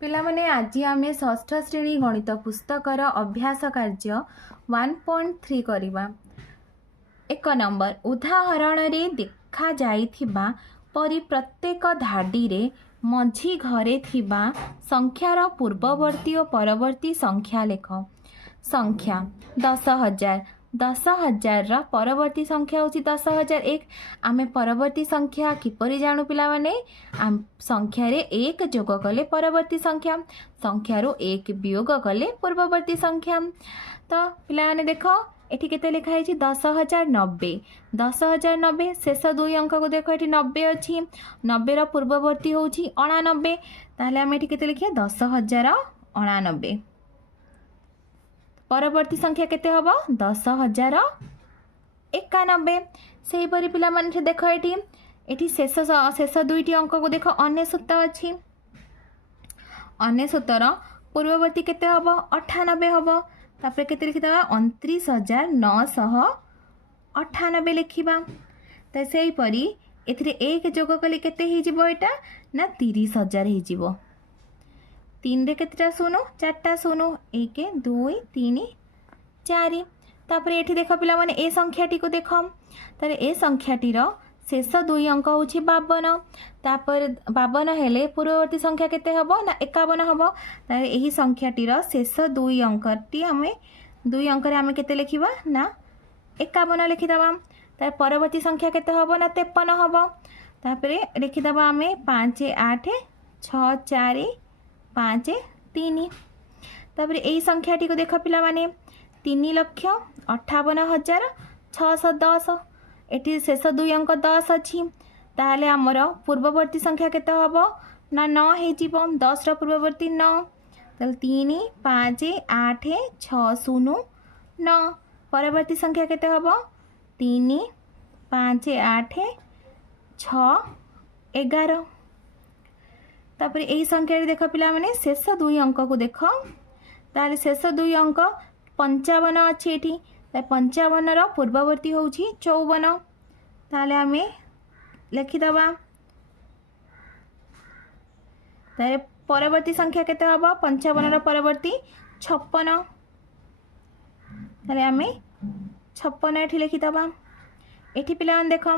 पिला माने आज आम षष्ठ श्रेणी गणित पुस्तकर अभ्यास कार्य 1.3 करवा। एक नंबर उदाहरण रे देखा जाइथिबा परि प्रत्येक धाडी रे मझी घरे थिबा संख्यार पूर्ववर्ती और परवर्ती संख्या लेख। संख्या 10,000 10,000 परवर्ती संख्या होची 10,001। आमे परवर्ती संख्या किपरि जानू पिला माने संख्या रे एक जोग कले परवर्ती संख्या, संख्या रो एक वियोग कले पूर्ववर्ती संख्या। तो पिला माने देखो एठी केते लिखा है 10,090 10,090 शेष दुई अंक को देखो ये 90 अच्छी 90 पूर्ववर्ती हूँ 89। ताहले आम ये केते लिखिया 10,099। परवर्ती संख्या केते हबो 10,091। सेही परि पिला माने देखो एठी शेष दुईटी अंक को देखो 99 अच्छी 99 पूर्ववर्ती केते हबो 98 हबो। तापर केते लिखिदबा 29,998 लिखिबा। तो सेही परि एथिरे एक जोग कले केते हे जिवो एटा ना 30,000 हे जिवो। 3 रे केतेटा शून्य 4टा शून्य 1 2 3 4। तापर एठी देखो पिला माने ए संख्याटी को देखो तारे ए संख्याटी रो शेष दुई अंक होची 52। तापर 52 हेले पूर्ववर्ती संख्या केते हबो ना 51 हबो। तारे एही संख्याटी रो शेष दुई अंकटी हमें दुई अंक रे हमें केते लिखिबा ना 51 लिखिदबा। तार परवर्ती संख्या केते हबो ना 53 हबो। तापर लिखिदबा हमें 5 8 6 4 5 3। तापर एही संख्याटी को देखो पिला माने 3,58,610। एटी शेष दुई अंक 10 अच्छी ताहले आमर पूर्ववर्ती संख्या केते हबो ना 9 हे जीवो 10 रो पूर्ववर्ती 9। ताहले 3 5 8 6 0 9। परवर्ती संख्या केते हबो 3 5 8 6 11। तापर एही संख्या रे देखो पिला माने शेष दुई अंक को देखो ताहले शेष दुई अंक 55 अच्छी एठी 55 रो पूर्ववर्ती होउची 54। ताहले आमे लिखिदबा तारे परवर्ती संख्या केते हबो 55 रो परवर्ती 56। ताहले आमे 56 एठी लिखिदबा। एठी पिला देखो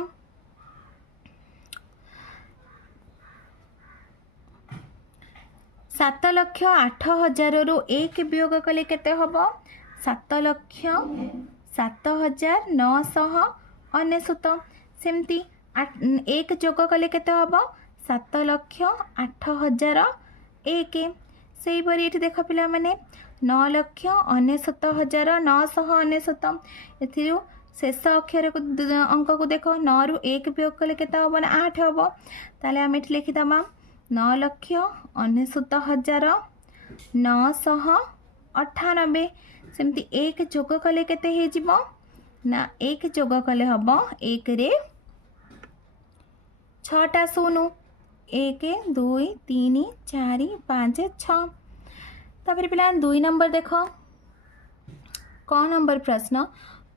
7,08,000 रु एक वियोग कले केते हबो 7,07,999। सेमती एक जोग कले केते हबो 7,08,001। सेही परि एठी देखो पिला माने 9,99,999। एथिरु शेष अक्षर को अंक को देखो 9 रु एक वियोग कले केते हबो ना 8 हबो। ताले हम एठी लिखिदबा 9,99,998। सेमती एक जोग कले केते हे जिवो ना एक जोग कले हबो 1 रे 6टा शून्य 1 2 3 4 5 6। तापर पिला 2 नंबर देखो क नंबर प्रश्न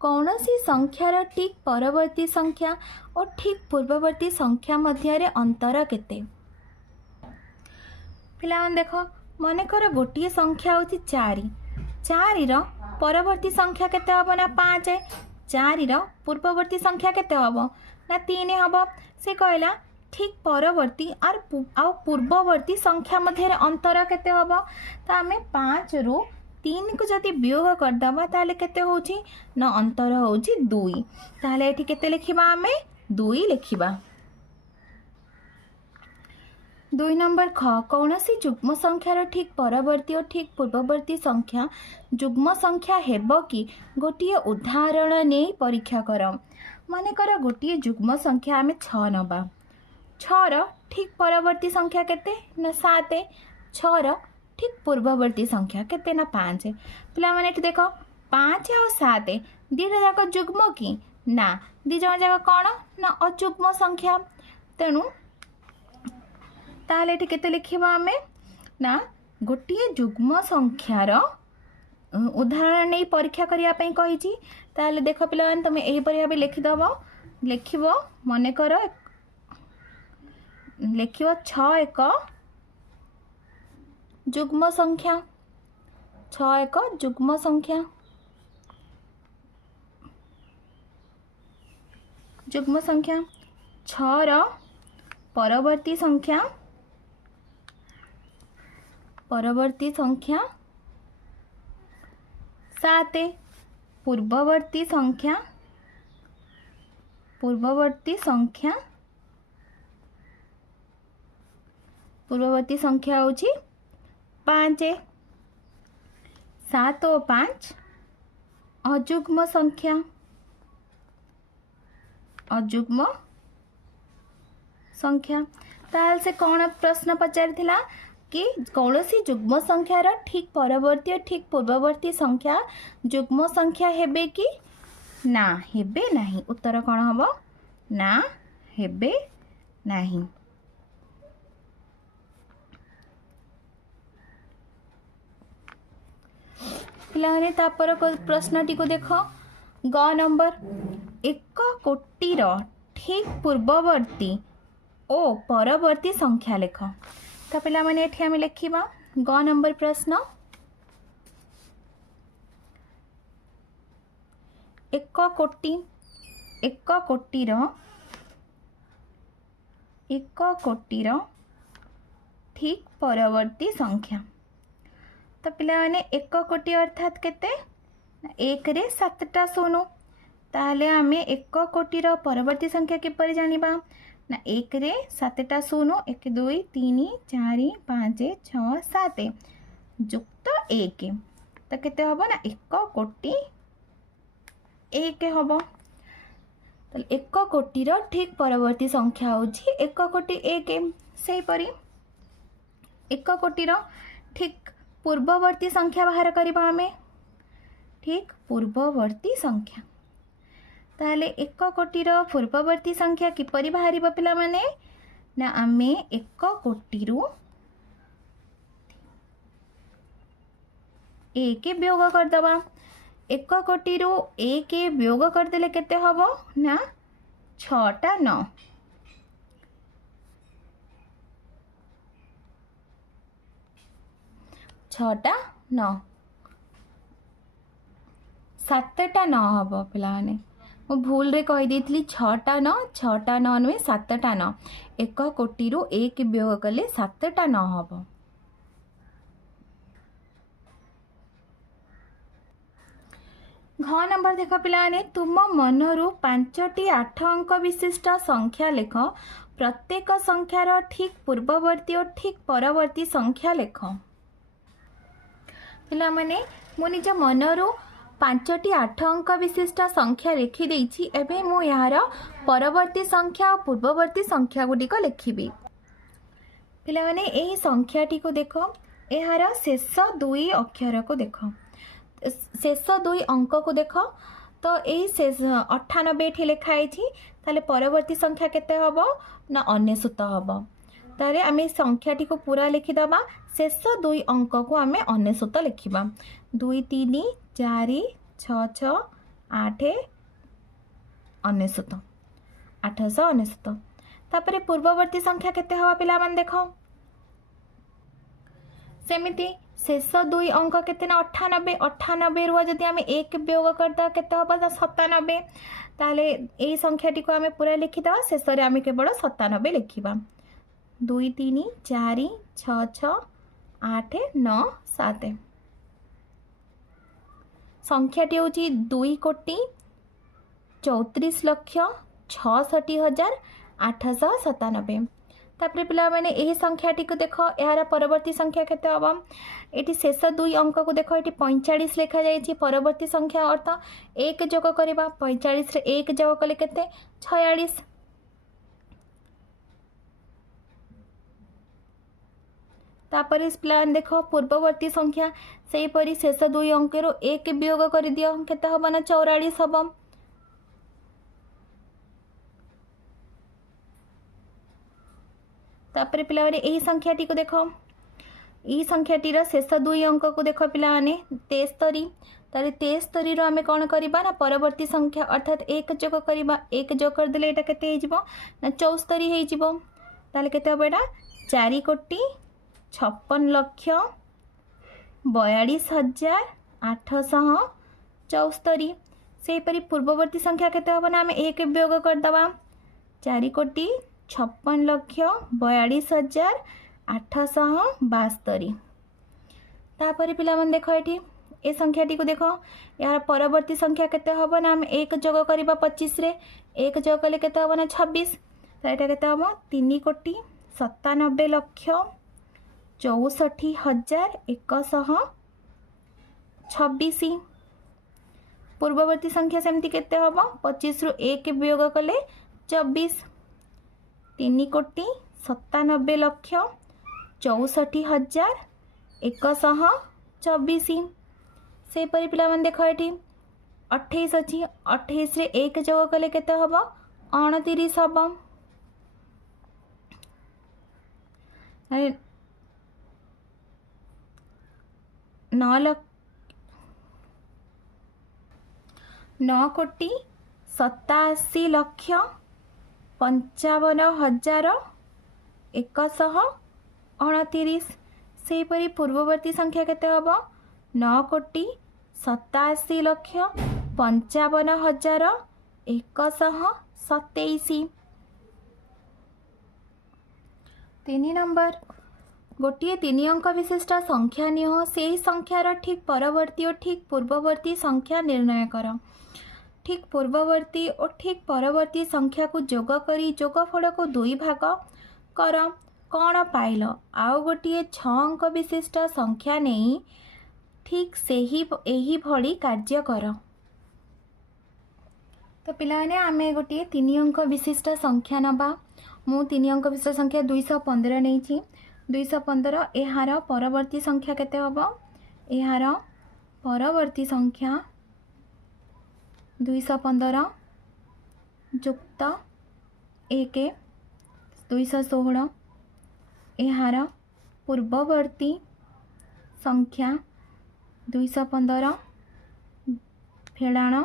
कौनसी संख्यार ठीक परवर्ती संख्या और ठीक पूर्ववर्ती संख्या मध्य अंतर केते। पिला देखो मनकर गोटे संख्या होची 4 रो परवर्ती संख्या केते हबो ना 5। 4 रो पूर्ववर्ती संख्या केते हबो ना 3 हबो। से कहला ठीक परवर्ती और पूर्ववर्ती संख्या मध्य अंतर केते हबो तो आमे 5 रु 3 को जदि वियोग करदबा ताले केते होची ना अंतर होची 2। ताले एठी केते लिखिबा आमे 2 लिखिबा। 2 नंबर ख कौनसी जुग्म संख्यार ठीक परवर्ती और ठीक पूर्ववर्ती संख्या जुग्म संख्या हेबो कि गोटे उदाहरण नहीं परीक्षा कर। मानेकर गोटे जुग्म संख्या आमे 6 नबा 6 रो ठीक परवर्ती संख्या केते ना 7। 6 रो ठीक पूर्ववर्ती संख्या केते ना 5। पिला माने एठी देखो 5 और 7 दीटा जाक जुग्म कि ना दी जण जाक कोन ना अजुग्म संख्या। तेणु ताहले एठी केते लिखिबा आमे ना गोटे जुग्म संख्यार उदाहरण नहीं परीक्षा करिया पई कहिची। ताहले देखो पिला तुम एही परि भाबे लिखिदबो लिखिबो मने कर लिखिबो 6 1 ଯୁଗ୍ମ ସଂଖ୍ୟା 6 ଏକ ଯୁଗ୍ମ ସଂଖ୍ୟା ଯୁଗ୍ମ ସଂଖ୍ୟା 6 ର ପରବର୍ତ୍ତୀ ସଂଖ୍ୟା 7 ପୂର୍ବବର୍ତ୍ତୀ ସଂଖ୍ୟା ପୂର୍ବବର୍ତ୍ତୀ ସଂଖ୍ୟା ହେଉଛି 5 7 ଓ 5 ଅଯୁଗ୍ମ ସଂଖ୍ୟା ताल से कौन प्रश्न पचारिथिला कि कौनसी जुग्म संख्यार ठीक परवर्ती और ठीक पूर्ववर्ती संख्या जुग्म संख्या हेबे कि ना हेबे नहीं उत्तर कौन हम ना हेबे नहीं। पिलाने तापर प्रश्नटी को देख ग नंबर 1 कोटीर ठीक पूर्ववर्ती ओ परवर्ती संख्या लेख तो पिला माने एठी आमे लेखिबा ग नंबर प्रश्न 1 कोटीर ठीक परवर्ती संख्या तो पिला माने 1 कोटी अर्थात केते 1 रे 7टा शून्य ताहले आमे 1 कोटीर परवर्ती संख्या किपरि जानिबा ना 1 रे 7टा शून्य 1 2 3 4 5 6 7 युक्त 1 तो केते हबो ना 1 कोटी 1 हबो तो 1 कोटीर ठीक परवर्ती संख्या होची 1 कोटी 1 से परी 1 कोटीर ठीक पूर्ववर्ती संख्या बाहर करबा हमें ठीक पूर्ववर्ती संख्या ताले 1 कोटीर पूर्ववर्ती संख्या किपरि बाहर पिला माने ना आमे 1 कोटीरु 1 वियोग करदबा 1 कोटीरु 1 वियोग करदेले केते हबो ना 6टा 9 6टा 9 7टा 9 हबो पिला माने मु भूल रे कहि देथली 6टा 9 नुहे 7टा 9 1 कोटीरु 1 वियोग कले 7टा 9 हबो। घ नंबर देख पिलाने तुम मनरु 5टी 8 अंक विशिष्ट संख्या लेख प्रत्येक संख्यार ठीक पूर्ववर्ती और ठीक परवर्ती संख्या लेख पिला माने मु निज मनरु 5टी 8 अंक विशिष्ट संख्या लिखि देछि एबे मु यार परवर्ती संख्या और पूर्ववर्ती संख्या गुडिक लिखिबी। पिला माने एही संख्याटी को देखो यार शेष 2 अक्षर को देखो शेष 2 अंक को देख तो यही शेष 98 एठी लिखाई ताले परवर्ती संख्या केते हबो ना 99 हबो ताले आमे संख्याटी को पूरा लिखिदबा शेष 2 अंक को आमे 99 लिखिबा 2 3 4 6 6 8 99 899 तापरे पूर्ववर्ती संख्या केते हबा पिला मान देखो सेमिति शेष 2 अंक केते ना 98 98 रुआ जदि आमे 1 वियोग करता केते हबा 97 ताले एई संख्याटी को आमे पूरा लिखिदा शेष रे आमे केवल 97 लिखिबा 2 3 4 6 6 8 9 7 संख्याटी होची 2 कोटी 34 लक्ष 66,897 तापरे पिला माने एही संख्याटी को देखो यार परवर्ती संख्या केते हबा एटी शेष 2 अंक को देखो एटी 45 लिखा जायछि परवर्ती संख्या अर्थ 1 जोग करबा 45 रे 1 जोग कले केते 46 तापर इस प्लान देखो पूर्ववर्ती संख्या सेही परी शेष 2 अंक रो 1 वियोग कर दियो केते हबा ना 44 हबा तापर पिला माने एही संख्याटी को देखो ई संख्याटी रो शेष 2 अंक को देखो पिला माने 73 तारे 73 रो आमे कोन करबा ना परवर्ती संख्या अर्थात 1 जोग करबा 1 जोग कर देले एटा केते हे जिवो ना 74 हे जिवो ताले केते हबा एटा 4 कोटी 56,42,874 सेहीपरि पूर्ववर्ती संख्या केते हम ना आम एक वियोग करदे 4,56,42,872 तापर पिला मन देख ये ए संख्याटी को देख यार परवर्ती संख्या केते हम ना आम एक जोग करवा 25 रे एक जोग कले केते हम ना 26 तो यहाँ केते हम 3,97,64,126 पूर्ववर्ती संख्या सेमती केते हम 25 रु 1 वियोग कले 24 3,97,64,124 से परि पिला मन देख ये 28 अच्छी 28 रे 1 जोग कले केते हम 29 हम 9,87,55,129 सेहीपरि पूर्ववर्ती संख्या केते हम 9,87,55,127 3 नंबर गोटे 3 अंक विशिष्ट संख्या निह से संख्यार ठीक परवर्ती और ठीक पूर्ववर्ती संख्या निर्णय कर ठीक पूर्ववर्ती और ठीक परवर्ती संख्या को जोग करी जोगफल को 2 भाग कर कौन पाइल आउ गोटे 6 अंक विशिष्ट संख्या नहीं ठीक से ही भली कार्य कर तो पिलाने आमे गोटे 3 अंक विशिष्ट संख्या नबा मु 3 अंक विशिष्ट संख्या 215 नहीं 215 यार परवर्ती संख्या केते हम यार परवर्ती संख्या 215 जुक्त 1 216 यार पूर्ववर्ती संख्या 215 फेड़ाण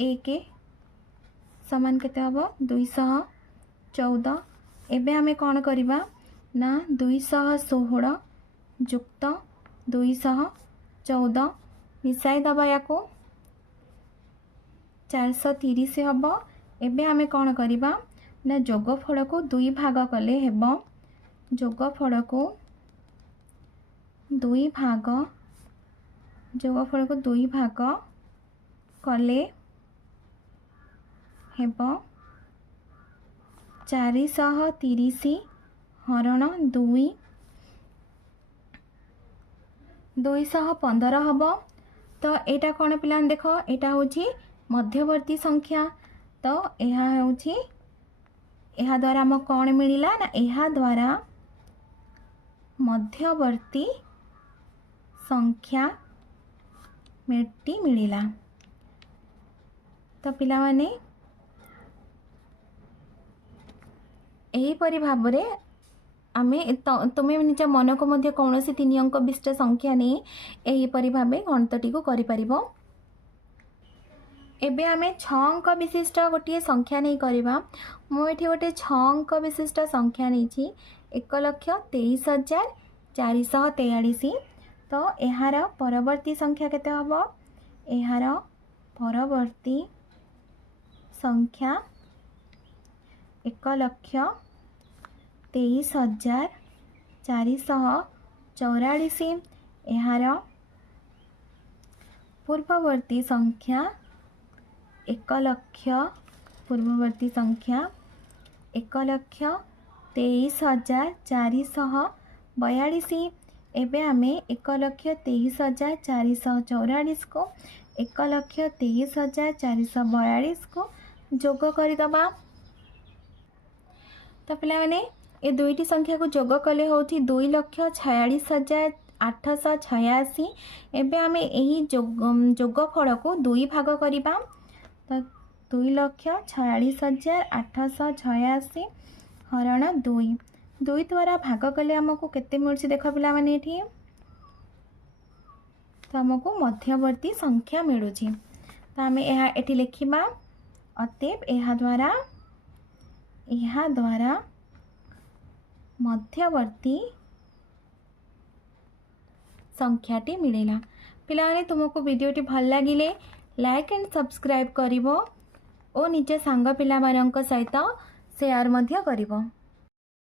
1 समान केते हम 214 एबे हमें कौन करिबा ना 216 जुक्त 214 मिसाई दबा या को 430 हम एबे हमें कौन करिबा ना जोगफल को 2 भाग कले हेब जोगफल को 2 भाग कले हेब 430 हरण 2 215 हम तो एटा कौन पिला देख एटा हूँ मध्यवर्ती संख्या तो यह द्वारा आम कौन मिलला ना यह द्वारा मध्यवर्ती संख्या मेटी मिलला तो पिला माने एहीपरि भाव में आमे तुम्हें निज मन को मध्य कौन सी 3 अंक विशिष्ट संख्या नहीं एहीपरि भाव गणितटी को करिपरिबो एबे आमे 6 अंक विशिष्ट गोटे संख्या नहीं करवा मुझे गोटे 6 अंक विशिष्ट संख्या नहीं 1,23,443 तो यार परवर्ती संख्या केते हम यार परवर्ती संख्या 1,23,444 यार पूर्ववर्ती संख्या 1,23,442 एबे आमे 1,23,444 को 1,23,442 को जोग करदबा तो पिला माने ए दुईटी संख्या को जोग कले होती 2,46,886 एबे आमे एही जोगफल को 2 भाग करिबा तो 2,46,886 हरण 2 द्वारा भाग कले आमको केते मिलछि देख पिला माने एठी तो आमको मध्यवर्ती संख्या मिलुछि तो आमे एहा एठी लिखिबा अतएव एहा द्वारा मध्यवर्ती संख्याटी मिलिला। पिलाने तुमको वीडियोटी भल लगिले लाइक एंड सब्सक्राइब करिवो और निज सांग पिला मानक सहित शेयर मध्य करिवो।